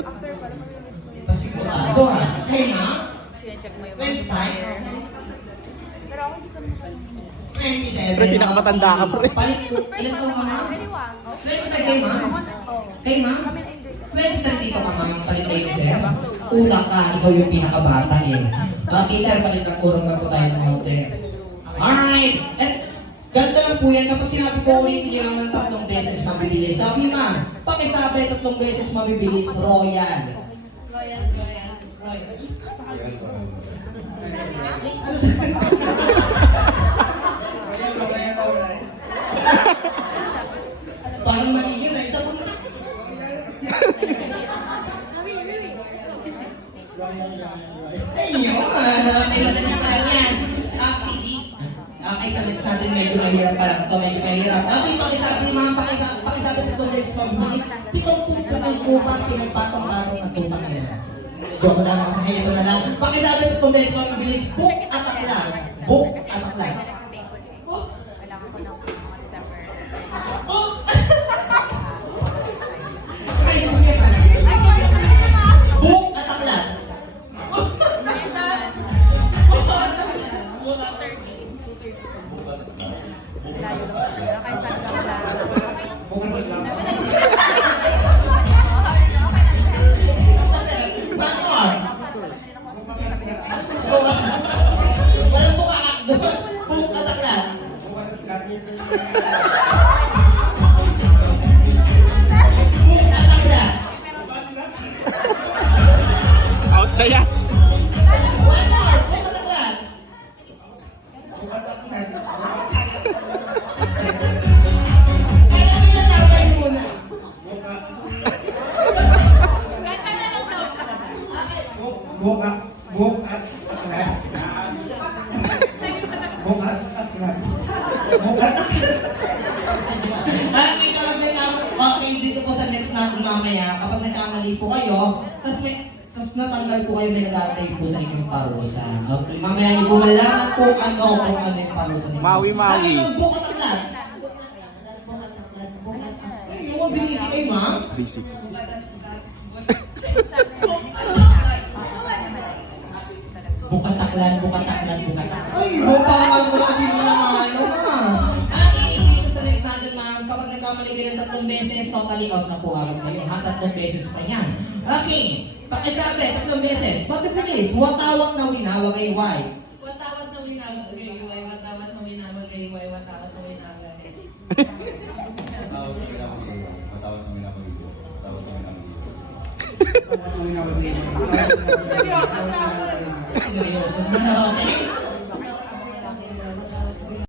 After pala mag-release mo yun. Pasigurado ha. Kaya na? Check mo yung 25? Pero ako hindi ko naman siya 27. Pero pinakamatanda ka pa rin. Ilan taong ka ma'am? 21. 25 kay ma'am? Oo. Kay ma'am? Kami na hindi. 23 dito ka ma'am, palit tayo sir. Una ka, ikaw yung pinakabata eh. Okay sir, palit ang kurong na po tayo ng hotel. Alright! At ganito lang po yan, kapag sinabi ko ulitin nyo lang ng 3 beses mabibilis. Okay ma'am, pakisabi 3 beses mabibilis, Royal. Royal. Ano sa... Parang mali yun isa po na. Ayun, kailangan na pa yan. Activities. Okay, sa next natin medyo mahirap pa lang ito, medyo mahirap. Okay, pakisabi mga pakisabi itong beses pabilis. 7 upang pinagpatong-patong ng tupang nila. Joke lang, ito na lang. Pakisabi itong beses pabilis, book at akla. Book at akla. Kailangan ko ng mga December. Book at akla. Layo lang sila. Kahit saan ka wala. Bakor. Walang mukha ka doon. Book at akla. Book at akla. Out na yan. One more. Book at akla. Kaya pinatawag muna. May kalagay na okay dito po sa next natin mamaya kapag nagkamali po kayo tapos natanggal po kayo may nagatay po sa inyong parusa. Okay, mamaya niyo po malaman kung ano yung parusa niyo. Mawi-mawi. Ano yung bukat ang lahat? Yung binisi kayo ma'am? Basic. Bukataklan. Ay, parang alam ko na kasi mo na ano ha. Dito sa next natin ma'am, kapag nagkamali kayo ng 3 beses, totally out na po agad kayo. 3 beses pa yan. Okay, pakisabi, 3 beses. Papipilis, watawak na winawag ay why. Watawat na winamagay, watawat na winamagay. Seryoso na natin.